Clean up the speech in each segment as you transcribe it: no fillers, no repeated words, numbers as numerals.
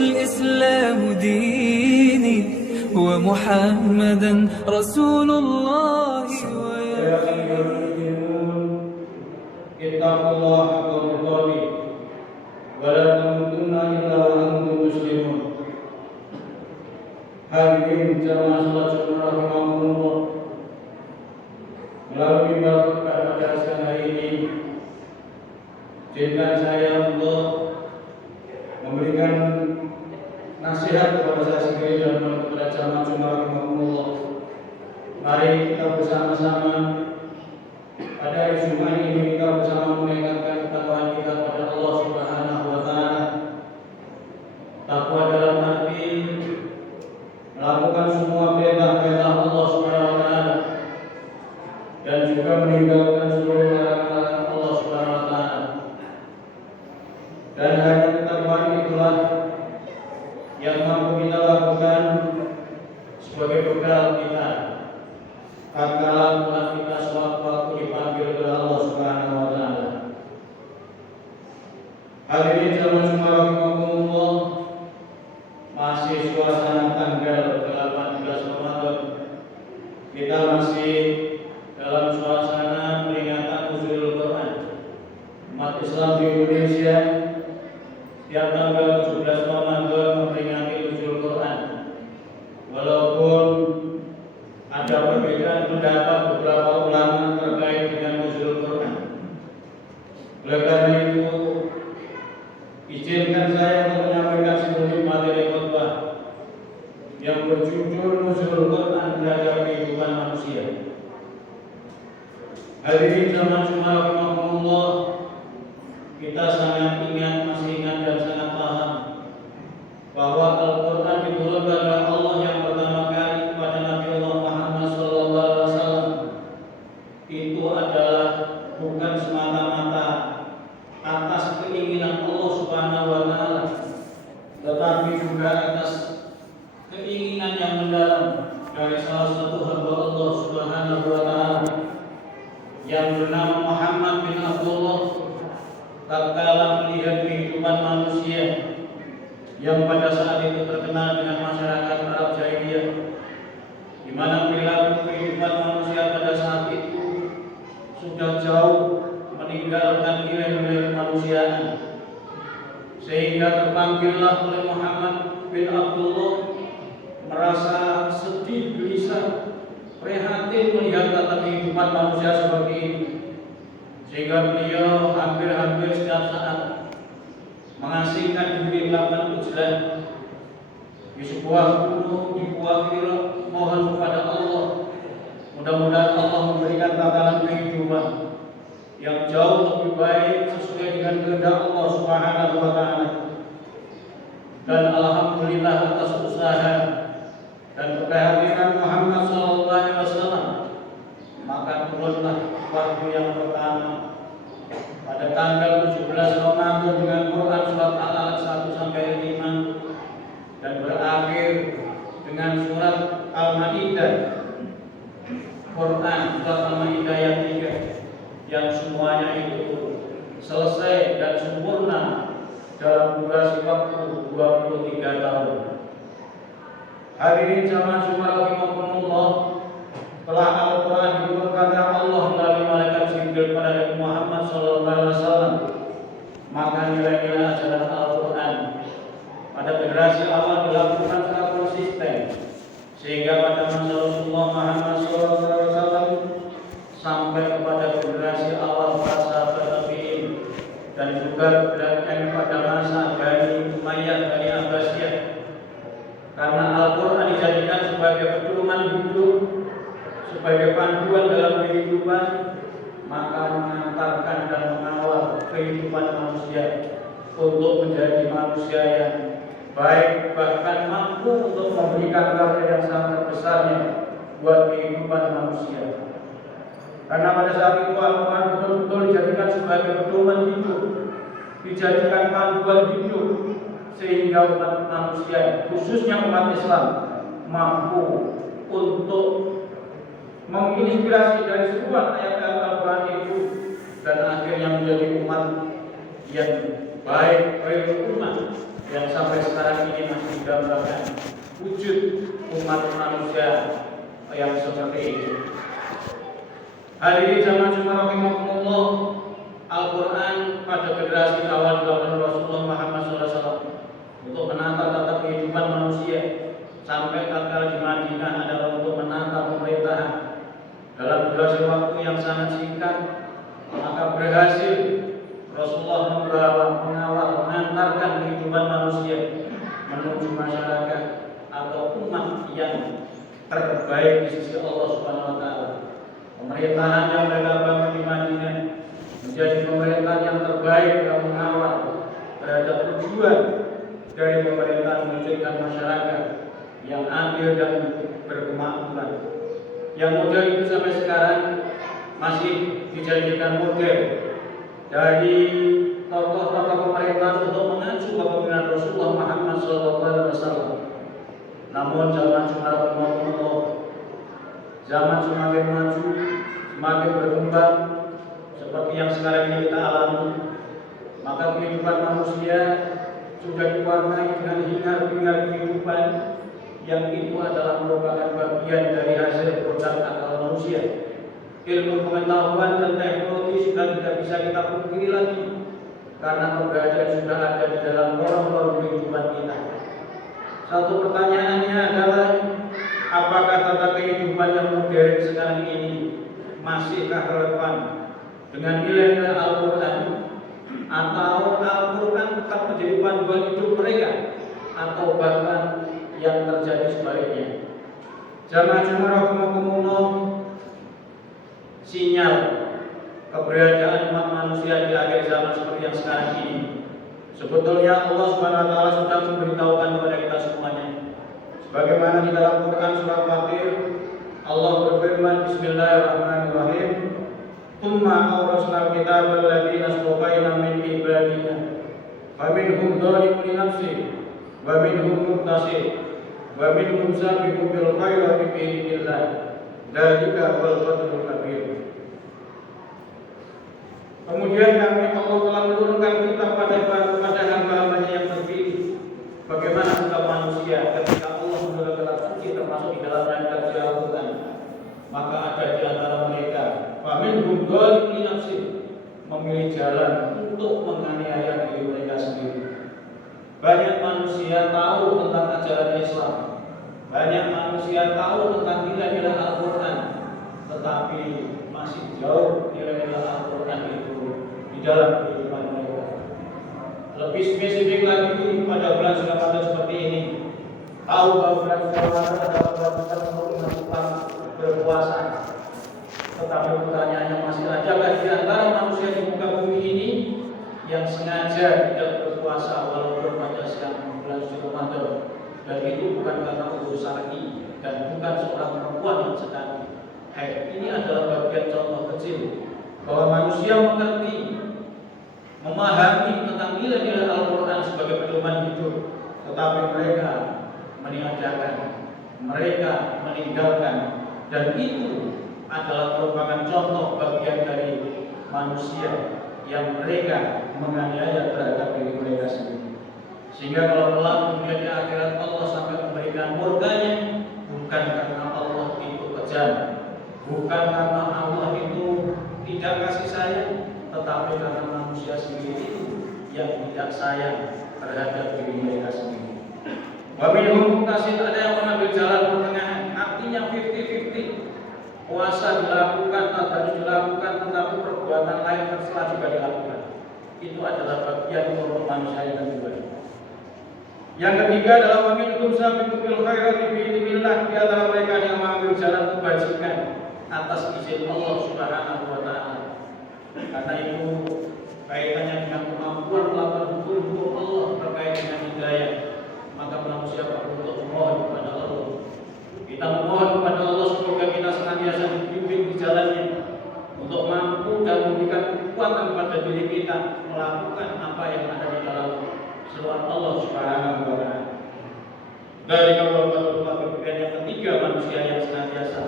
والإسلام ديني ومحمدا رسول الله يا أيها المؤمنون اتقوا الله حق تقاته ولا تموتن إلا وأنتم مسلمون. Hadirin jamaah salat Jumat rahimakumullah, melalui barakah pada siang hari ini, izinkan saya untuk memberikan nasihat kepada saya sendiri dan kepada jamaah Jumat rahimakumullah. Mari kita bersama-sama pada hari Jumat ini kita bersama meningkatkan ketakwaan kita kepada Allah Subhanahu wa taala. Takwa dalam arti melakukan semua perintah-perintah Allah Subhanahu wa taala dan juga meninggalkan seluruh larangan Allah Subhanahu wa taala. Dan hanya ketakwaan itulah yang mampu kita lakukan sebagai bekal kita tatkala kita sewaktu-waktu dipanggil oleh Allah Subhanahu wa taala. Hadirin jamaah Jumat rahimakumullah, masih suasana tanggal 18 Ramadan. Kita masih dalam suasana peringatan nuzulul Quran. Umat Islam di Indonesia setiap tanggal 17 Ramadan memperingati nuzulul Quran. Walaupun ada perbedaan pendapat beberapa ulama terkait dengan nuzulul Quran. Oleh karena itu, izinkan saya untuk menyampaikan sebuah materi khutbah yang berjudul Nuzulul Quran terhadap kehidupan manusia. Hadirin jamaah Jumat rahimakumullah, kita sangat masih ingat dan sangat paham bahwa Al-Quran diturunkan oleh Allah yang pertama kali kepada Nabi Allah Muhammad SAW. Itu adalah bukan semata-mata atas keinginan Allah Subhanahu wa taala, tetapi juga atas keinginan yang mendalam dari salah satu hamba Allah Subhanahu wa taala yang bernama Muhammad bin Abdullah. Tatkala melihat kehidupan manusia yang pada saat itu terkenal dengan masyarakat Arab Jahiliyah, di mana perilaku kehidupan manusia pada saat itu sudah jauh meninggalkan nilai-nilai kemanusiaan, sehingga terpanggillah oleh Muhammad bin Abdullah merasa sedih, gelisah, prihatin melihat tata kehidupan manusia seperti ini, sehingga beliau hampir setiap saat mengasingkan diri melakukan ujlah di sebuah gunung, di buah Hira, mohon kepada Allah mudah-mudahan Allah memberikan tatanan kehidupan yang jauh lebih baik sesuai dengan kehendak Allah Subhanahu wa taala. Dan alhamdulillah atas usaha dan kehadiran Muhammad sallallahu alaihi wasallam, maka turunlah wahyu yang pertama pada tanggal 17 Ramadan dengan Quran surat Al-Alaq 1 sampai 5 dan berakhir dengan surat Al-Maidah. Quran surat Al-Maidah ayat 3 yang semuanya itu selesai dan sempurna dalam durasi waktu 23 tahun. Hadirin jamaah Jumat rahimakumullah, telah Al-Quran diturunkan oleh Allah melalui malaikat Jibril kepada Nabi Muhammad SAW. Maka nilai-nilai ajaran Al-Quran pada generasi awal dilakukan secara konsisten, sehingga pada masa Rasulullah Muhammad SAW sampai kepada generasi awal para sahabat tabi'in dan juga berlakukan pada masa Bani Umayyah, Bani Abbasiyah. Karena Al-Quran dijadikan sebagai pedoman hidup, sebagai panduan dalam kehidupan, maka mengantarkan dan mengawal kehidupan manusia untuk menjadi manusia yang baik, bahkan mampu untuk memberikan karya yang sangat besarnya buat kehidupan manusia. Karena pada saat itu Al-Quran betul-betul dijadikan sebagai pedoman hidup, dijadikan panduan hidup, sehingga umat manusia, khususnya umat Islam, mampu untuk menginspirasi dari sebuah ayat-ayat Al-Quran itu dan akhirnya menjadi umat yang baik, umat yang sampai sekarang ini masih menggambarkan wujud umat manusia yang seperti ini. Hadirin jamaah Jumat rahimakumullah, Al-Quran pada generasi awal dilakukan Rasulullah Muhammad SAW untuk menata tata kehidupan manusia sampai tatkala di Madinah adalah untuk menata pemerintahan dalam durasi waktu yang sangat singkat. Maka berhasil Rasulullah membawa, mengawal, mengantarkan kehidupan manusia menuju masyarakat atau umat yang terbaik di sisi Allah Subhanahu wa taala. Pemerintahan yang mereka bangun di Madinah menjadi pemerintahan yang terbaik yang mengawal terhadap tujuan dari pemerintahan mewujudkan masyarakat yang adil dan berkemakmuran. Yang model itu sampai sekarang masih dijadikan model dari tokoh-tokoh pemerintahan untuk mengacu kepemimpinan Rasulullah Muhammad SAW. Namun zaman semakin maju, semakin berkembang seperti yang sekarang ini kita alami, maka kehidupan manusia sudah diwarnai dengan hingar-bingar kehidupan yang itu adalah merupakan bagian dari hasil produk akal manusia. Ilmu pengetahuan dan teknologi sudah tidak bisa kita pungkiri lagi karena keberadaan sudah ada di dalam lorong-lorong kehidupan kita. Satu pertanyaannya adalah, apakah tata kehidupan yang modern sekarang ini masihkah relevan dengan nilai-nilai Al-Quran, atau Al-Quran tetap menjadi panduan hidup mereka, atau bahkan yang terjadi sebaliknya? Jamaah Jumat rahimakumullah, sinyal keberadaan umat manusia di akhir zaman seperti yang sekarang ini sebetulnya Allah Subhanahu wa taala sudah memberitahukan kepada kita semuanya. Sebagaimana di dalam Quran surah Fatir, Allah berfirman, Bismillahirrahmanirrahim, "Tsumma awrasnal kitaba alladziina astafaina min ibadina, faminhum dzalimun li nafsihi, wa minhum muqtasid, wa minhum sabiqun bil khairati bi idznillah, dzalika wal fadlul kabir." Kemudian kami Allah telah menurunkan kitab pada hamba-hambanya yang terpilih. Bagaimana sikap manusia ketika Allah menurunkan kitab suci termasuk di dalam ayat Al-Quran? Maka ada di antara mereka faminhum dzalimun li nafsihi, memilih jalan untuk menganiaya diri mereka sendiri. Banyak manusia tahu tentang ajaran Islam, banyak manusia tahu tentang nilai-nilai Al-Quran, tetapi masih jauh nilai-nilai Al-Quran itu di dalam kehidupan mereka. Lebih spesifik lagi pada bulan Ramadan seperti ini, tahu bahwa bulan Ramadan adalah bulan untuk melakukan berpuasa, tetapi pertanyaannya masih adakah di antara manusia di muka bumi ini yang sengaja tidak berpuasa walaupun pada siang bulan Ramadan, dan itu bukan karena udur syar'i dan bukan seorang perempuan yang sedang haid. Ini adalah bagian contoh kecil bahwa manusia mengerti, memahami tentang nilai-nilai Al-Quran sebagai pedoman hidup, tetapi mereka meniadakan, mereka meninggalkan, dan itu adalah merupakan contoh bagian dari manusia yang mereka menganiaya terhadap diri mereka sendiri. Sehingga kalau kelak kemudian di akhirat Allah sampai memberikan murkanya, bukan karena Allah itu kejam, bukan karena Allah itu tidak kasih sayang, tetapi karena manusia sendiri itu yang tidak sayang terhadap diri mereka sendiri. Waminhum muqtasid, ada yang mengambil jalan pertengahan, artinya 50-50. Puasa dilakukan, tadarus dilakukan, tetapi perbuatan lain tercela juga dilakukan. Itu adalah bagian kelompok manusia yang kedua. Yang ketiga adalah waminhum sabiqun bil khairati bi idznillah, di antara mereka yang mengambil jalan kebajikan atas izin Allah Subhanahu wa taala. Karena itu kaitannya dengan kemampuan melakukan hukum Allah terkait dengan hidayah, maka manusia perlu untuk memohon kepada Allah. Kita memohon kepada Allah semoga kita senantiasa dibimbing di jalannya untuk mampu dan memberikan kekuatan kepada diri kita melakukan apa yang ada di dalam seruan Allah Subhanahu wa taala. Dari kawal yang ketiga, manusia yang senantiasa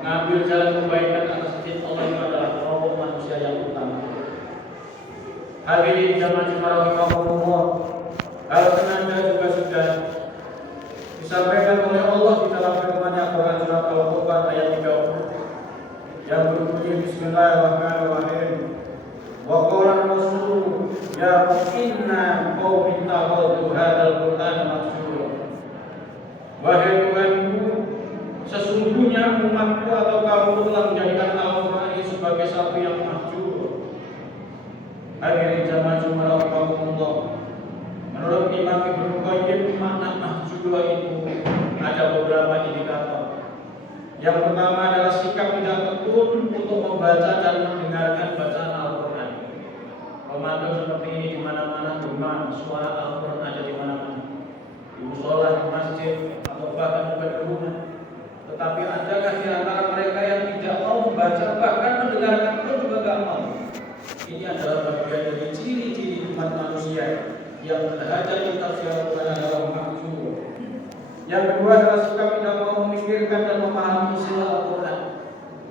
mengambil jalan kebaikan atas izin Allah itu adalah kelompok manusia yang utama. Hadirin jamaah Jumat rahimakumullah, Hal senada juga sudah disampaikan oleh Allah di dalam firman-Nya Quran surat Al-Furqan ayat 30 yang berbunyi Bismillahirrahmanirrahim. Wa qala ar-rasul ya inna qaumi takhadhu hadzal qur'ana mahjura. Wahai Tuhanku, sesungguhnya umatku atau kaum telah menjadikan Al-Quran ini sebagai satu yang mahjur. Hadirin jamaah Jumat rahimahumullah. Menurut Imam Ibnu Qayyim, makna mahjur itu ada beberapa indikator. Yang pertama adalah sikap tidak tekun untuk membaca dan mendengarkan bacaan Al-Quran. Ramadan seperti ini di mana-mana gema suara Al-Quran ada di mana-mana. Di mushola, di masjid, atau bahkan juga di rumah. Tetapi adakah di antara mereka yang tidak mau membaca, bahkan mendengarkan pun juga tidak mau? Ini adalah bagian dari ciri-ciri umat manusia yang berhajat tafsir Al-Quran adalah mahjur. Yang kedua adalah sikap tidak mau memikirkan dan memahami istilah Al-Quran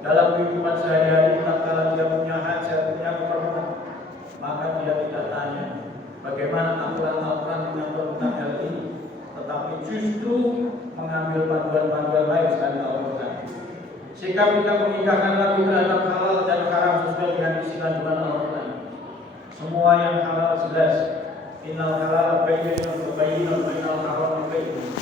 dalam kehidupan sehari-hari. Tatkala dia punya hajat, punya keperluan, maka dia tidak tanya bagaimana aturan Al-Quran mengatur tentang hal ini, tetapi justru mengambil panduan-panduan lain selain Al-Quran. Sikap tidak memindahkan lagi terhadap halal dan haram sesuai dengan isi kandungan Al-Quran. Semua yang halal jelas. Innal halal bayyinun wa bayyinun wa innal haram bayyinun.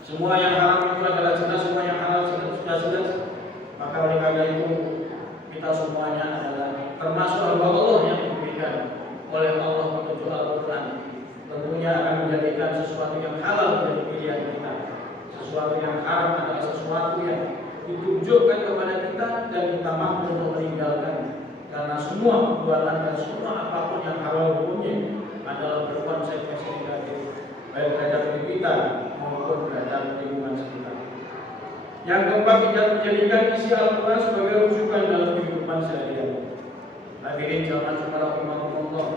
Semua yang haram itu adalah jelas, semua yang halal sudah jelas. Maka oleh karena itu kita semuanya adalah termasuk hamba Allah yang diberikan oleh Allah petunjuk Al-Quran. Tentunya akan menjadikan sesuatu yang halal menjadi pilihan kita. Sesuatu yang haram adalah sesuatu yang ditunjukkan kepada kita dan kita mampu untuk meninggalkan. Karena semua perbuatan dan semua apapun yang halal hukumnya adalah berkonsekuensi negatif baik terhadap diri kita maupun terhadap lingkungan sekitar. Yang keempat, tidak menjadikan isi Al-Quran sebagai rujukan dalam kehidupan sehari-hari. Hadirin jamaah Jumat rahimahumullah.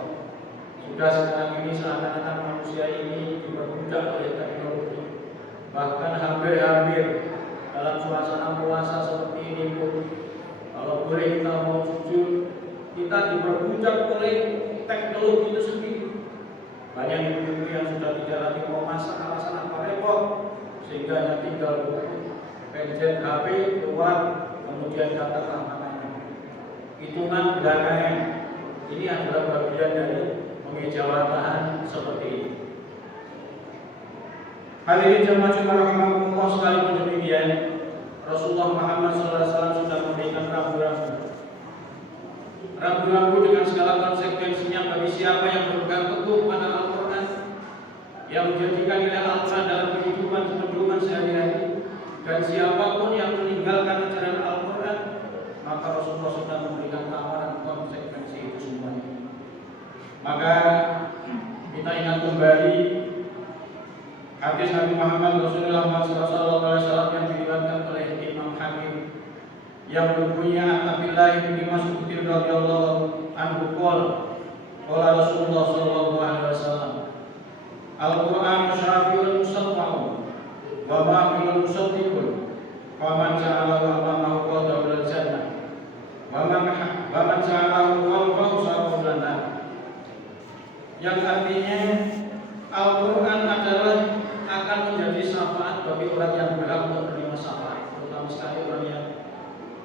Sudah sekarang ini seakan-akan manusia ini diperbudak oleh teknologi. Bahkan hampir-hampir dalam suasana puasa seperti ini pun, kalau boleh kita mau jujur, kita diperbudak oleh teknologi itu sendiri. Banyak ibu-ibu yang sudah tidak lagi mau masak alasan apa repot, sehingga hanya tinggal pencet HP keluar, kemudian datanglah makanan. Hitungan belakangan ini adalah bagian dari pengejawatan seperti ini. Hadirin jemaah Jumat rahimahumullah, sekalipun demikian, Rasulullah Muhammad SAW sudah memberikan rambu-rambu dengan segala konsekuensinya bagi siapa yang berpegang teguh pada Al-Quran, yang menjadikan nilai Al-Quran dalam kehidupan sehari-hari, dan siapapun yang meninggalkan ajaran Al-Quran, maka Rasulullah sudah memberikan tawaran konsekuensi itu semuanya. Maka kita ingat kembali hadis Nabi Muhammad Rasulullah SAW yang diriwayatkan oleh Imam Hakim yang berbunyi Abdullah bin Mas'ud radhiyallahu anhu qala Rasulullah sallallahu alaihi wasallam Al-Qur'an syafi'un musaffa'un wa ma'milun musaddiqun wa man ja'alahu amamahu qadabul jannah wa man ja'alahu khalfahu sarful jannah. Yang artinya Al-Quran adalah akan menjadi syafaat bagi orang yang berhak untuk menerima syafaat, terutama sekali orang yang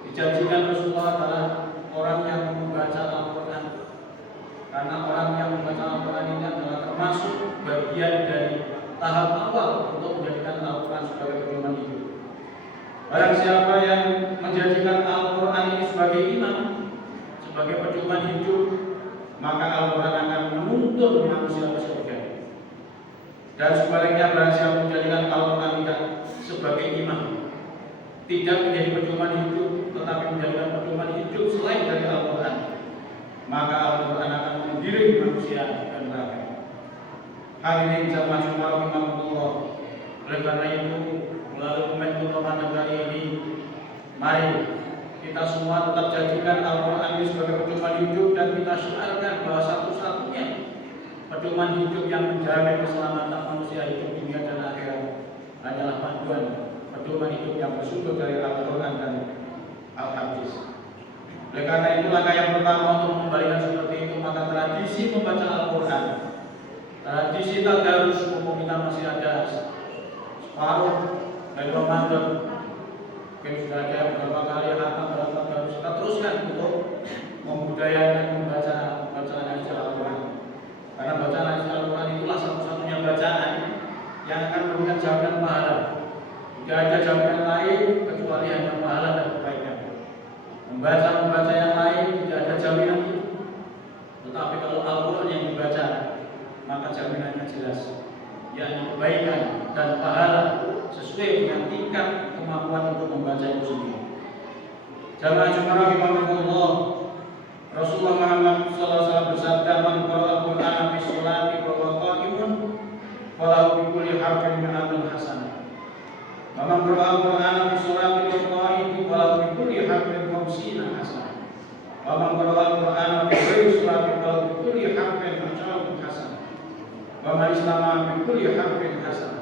dijanjikan Rasulullah adalah orang yang membaca Al-Quran. Karena orang yang membaca Al-Quran ini adalah termasuk bagian dari tahap awal untuk menjadikan Al-Quran sebagai pedoman hidup. Barang siapa yang menjadikan Al-Quran ini sebagai imam, sebagai pedoman hidup, maka Al-Quran akan menuntun manusia ke surga. Dan sebaliknya, barang siapa menjadikan Al-Quran tidak sebagai imam, tidak menjadi pedoman hidup, tetapi menjadikan pedoman hidup selain dari Al-Quran, maka Al-Quran akan menggiring manusia dan neraka. Hadirin jamaah Jumat rahimahumullah. Oleh karena itu, melalui momentum Ramadan kali ini, mari kita semua tetap jadikan Al-Quran ini sebagai pedoman hidup, dan kita syiarkan bahwa satu-satunya pedoman hidup yang menjamin keselamatan manusia hidup dunia dan akhirat hanyalah panduan pedoman hidup yang bersumber dari Al-Quran dan Al-Hadis. Oleh karena itu, langkah yang pertama untuk mengembalikan seperti itu, maka tradisi membaca Al-Quran, tradisi tadarus Ramadan. Mungkin sudah ada beberapa kali hatam, berapa kali kita teruskan untuk membudayakan bacaan hadis Al-Quran. Karena bacaan hadis Al-Quran itulah satu-satunya bacaan yang akan memberikan jaminan pahala. Tidak ada jaminan lain kecuali hanya pahala dan kebaikan. Membaca yang lain tidak ada jaminan itu. Tetapi kalau Al-Quran yang dibaca, maka jaminannya jelas, yakni kebaikan dan pahala sesuai dengan tingkat kemampuan untuk membaca itu sendiri. Jamaah Jumat rahimahumullah, Rasulullah Muhammad SAW bersabda, "Man qara'a al-Qur'ana fi sholati wa huwa qa'imun, falahu bi kulli harfin mi'atun hasanah. Wa man qara'a al-Qur'ana fi sholati wa huwa qa'imun, falahu bi kulli harfin khamsina hasanah. Wa man qara'a al-Qur'ana fi ghairi sholati, falahu bi kulli harfin asharatun hasanah. Wa man istama'a bi kulli harfin hasanah."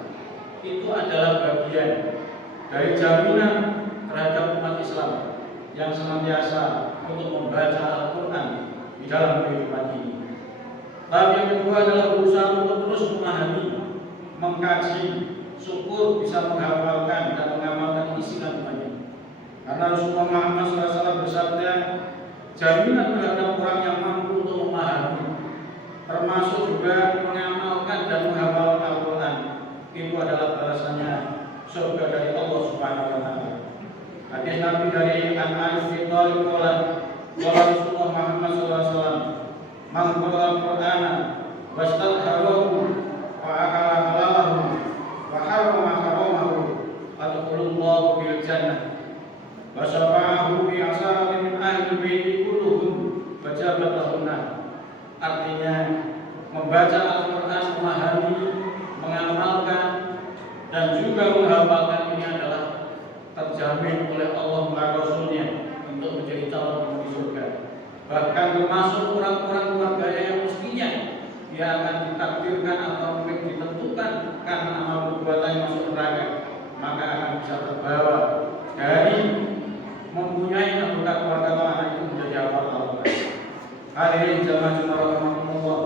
Itu adalah bagian dari jaminan terhadap umat Islam yang senantiasa untuk membaca Al-Quran di dalam kehidupan ini. Lalu yang kedua adalah berusaha untuk terus memahami, mengkaji, syukur bisa menghafalkan dan mengamalkan isi kandungannya. Karena Rasulullah Muhammad SAW bersabda, jaminan terhadap orang yang mampu untuk memahami, termasuk juga mengamalkan dan menghafalkan Al-Quran, itu adalah balasannya surga dari Allah Subhanahu wa taala. Hadis Nabi dari An-Anas bin Thalib qala Rasulullah Muhammad sallallahu alaihi wasallam, "Man qara'a al-Qur'ana wastadharahu wa akala halalahu wa harrama haramahu, adkhulullahu bil jannah wa syafa'ahu bi asaratin min ahli baiti kulluhum wa jabat lahunna." Artinya membaca Al-Qur'an, memahami, mengamalkan dan juga menghafalkan ini adalah terjamin oleh Allah dan Rasulnya untuk menjadi calon penghuni surga. Bahkan termasuk orang-orang keluarganya yang mestinya dia akan ditakdirkan atau mungkin ditentukan karena amal perbuatan masuk neraka, maka akan bisa terbawa dari mempunyai anggota keluarga atau anak itu menjadi hafal Al-Quran. Hadirin jamaah Jumat rahimahumullah,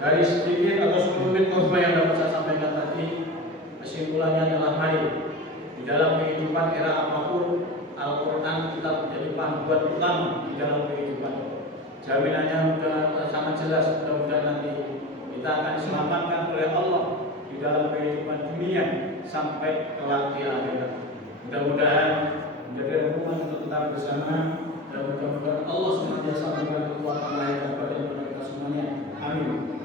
dari sedikit atau sekelumit khotbah yang dapat saya sampaikan tadi, kesimpulannya adalah mari di dalam kehidupan era apapun, Al-Quran kita menjadi panduan utama di dalam kehidupan. Jaminannya sudah sangat jelas, mudah-mudahan nanti kita akan diselamatkan oleh Allah di dalam kehidupan dunia sampai kelak di akhirat. Mudah-mudahan menjadi renungan untuk kita bersama, dan mudah-mudahan Allah senantiasa memberikan kekuatan lahir dan batin kepada kita semuanya. Amin.